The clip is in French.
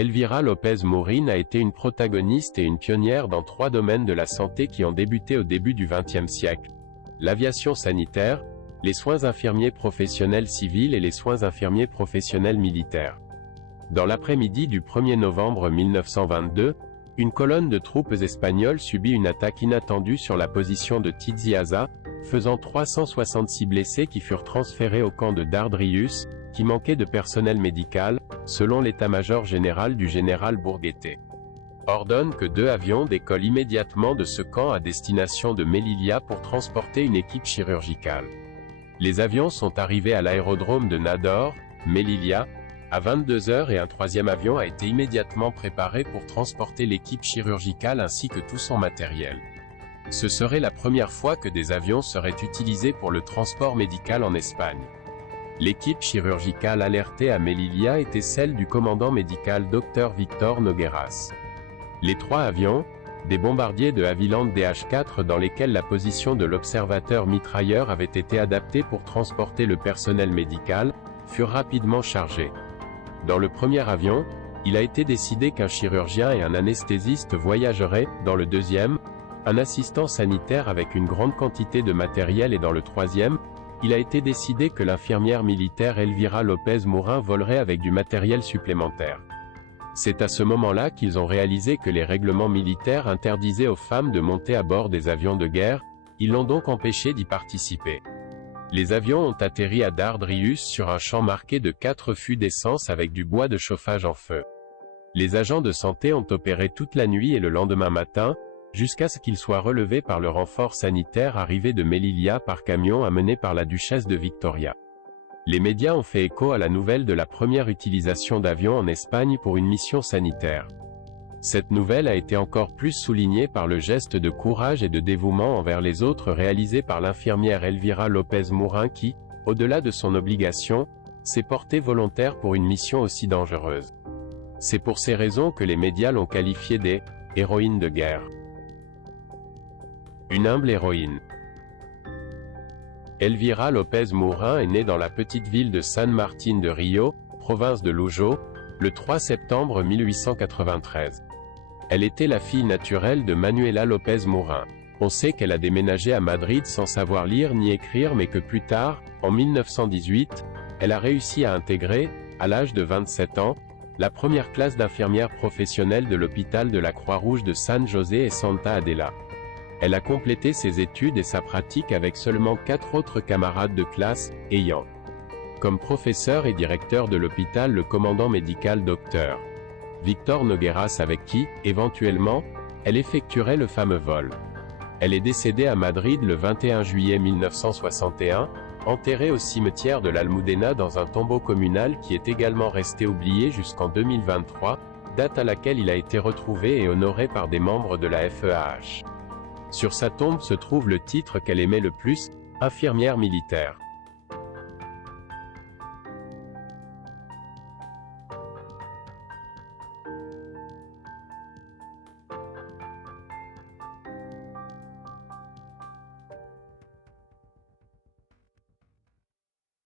Elvira López Mourín a été une protagoniste et une pionnière dans 3 domaines de la santé qui ont débuté au début du XXe siècle. L'aviation sanitaire, les soins infirmiers professionnels civils et les soins infirmiers professionnels militaires. Dans l'après-midi du 1er novembre 1922, une colonne de troupes espagnoles subit une attaque inattendue sur la position de Tiziaza, faisant 366 blessés qui furent transférés au camp de Dardrius, qui manquait de personnel médical, selon l'état-major général du général Bourguete. Ordonne que 2 avions décollent immédiatement de ce camp à destination de Melilla pour transporter une équipe chirurgicale. Les avions sont arrivés à l'aérodrome de Nador, Melilla, à 22 h et un 3e avion a été immédiatement préparé pour transporter l'équipe chirurgicale ainsi que tout son matériel. Ce serait la première fois que des avions seraient utilisés pour le transport médical en Espagne. L'équipe chirurgicale alertée à Melilla était celle du commandant médical Dr Víctor Nogueras. Les 3 avions, des bombardiers de Havilland DH4 dans lesquels la position de l'observateur mitrailleur avait été adaptée pour transporter le personnel médical, furent rapidement chargés. Dans le premier avion, il a été décidé qu'un chirurgien et un anesthésiste voyageraient, dans le deuxième, un assistant sanitaire avec une grande quantité de matériel et dans le troisième, il a été décidé que l'infirmière militaire Elvira López Mourín volerait avec du matériel supplémentaire. C'est à ce moment-là qu'ils ont réalisé que les règlements militaires interdisaient aux femmes de monter à bord des avions de guerre, ils l'ont donc empêché d'y participer. Les avions ont atterri à Dardrius sur un champ marqué de 4 fûts d'essence avec du bois de chauffage en feu. Les agents de santé ont opéré toute la nuit et le lendemain matin, jusqu'à ce qu'ils soient relevés par le renfort sanitaire arrivé de Melilla par camion amené par la duchesse de Victoria. Les médias ont fait écho à la nouvelle de la première utilisation d'avions en Espagne pour une mission sanitaire. Cette nouvelle a été encore plus soulignée par le geste de courage et de dévouement envers les autres réalisé par l'infirmière Elvira López Mourín qui, au-delà de son obligation, s'est portée volontaire pour une mission aussi dangereuse. C'est pour ces raisons que les médias l'ont qualifiée des « héroïnes de guerre ». Une humble héroïne. Elvira López Mourín est née dans la petite ville de San Martín de Rio, province de Lugo, le 3 septembre 1893. Elle était la fille naturelle de Manuela López Mourín. On sait qu'elle a déménagé à Madrid sans savoir lire ni écrire mais que plus tard, en 1918, elle a réussi à intégrer, à l'âge de 27 ans, la première classe d'infirmières professionnelles de l'hôpital de la Croix-Rouge de San José et Santa Adela. Elle a complété ses études et sa pratique avec seulement 4 autres camarades de classe, ayant comme professeur et directeur de l'hôpital le commandant médical Dr Víctor Nogueras avec qui, éventuellement, elle effectuerait le fameux vol. Elle est décédée à Madrid le 21 juillet 1961, enterrée au cimetière de l'Almudena dans un tombeau communal qui est également resté oublié jusqu'en 2023, date à laquelle il a été retrouvé et honoré par des membres de la FEAH. Sur sa tombe se trouve le titre qu'elle aimait le plus, infirmière militaire.